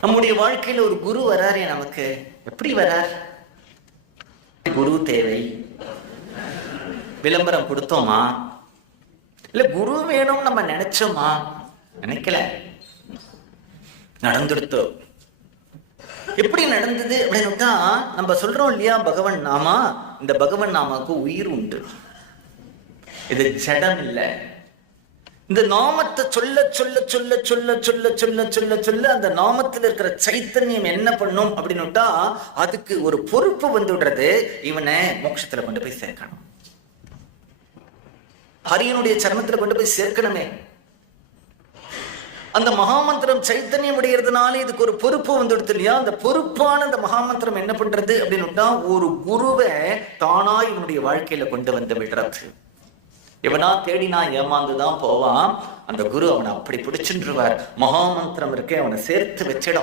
நம்முடைய வாழ்க்கையில ஒரு குரு வராரு நமக்கு. எப்படி வரார்? குரு தேவை. விளம்பரம் கொடுத்தோமா? இல்ல குரு வேணும் நம்ம நினைச்சோமா? நினைக்கல, நடந்துடுத்தோம். எப்படி நடந்தது அப்படின்னா, நம்ம சொல்றோம் இல்லையா, பகவன் நாமா. இந்த பகவன் நாமாவுக்கு உயிர் உண்டு. இது ஜடம் இல்லை. இந்த நாமத்தை சொல்ல சொல்ல சொல்ல சொல்ல சொல்ல சொல்ல சொல்ல சொல்ல அந்த நாமத்தில் இருக்கிற சைத்தன்யம் என்ன பண்ணும் அப்படின்னுட்டா, அதுக்கு ஒரு பொறுப்பு வந்துடுறது. இவனை மோட்சத்துல கொண்டு போய் சேர்க்கணும், ஹரியனுடைய சர்மத்துல கொண்டு போய் சேர்க்கணுமே. அந்த மகாமந்திரம் சைத்தன்யம் உடையறதுனால இதுக்கு ஒரு பொறுப்பு வந்துடுது இல்லையா. அந்த பொறுப்பான அந்த மகாமந்திரம் என்ன பண்றது அப்படின்னுட்டா, ஒரு குருவை தானா இவனுடைய வாழ்க்கையில கொண்டு வந்து விடுறது. இவனா தேடினா ஏமாந்துதான் போவான். அந்த குரு அவனை அப்படி பிடிச்சுருவார். மகாமந்திரம் இருக்கே அவனை சேர்த்து வச்சிடும்.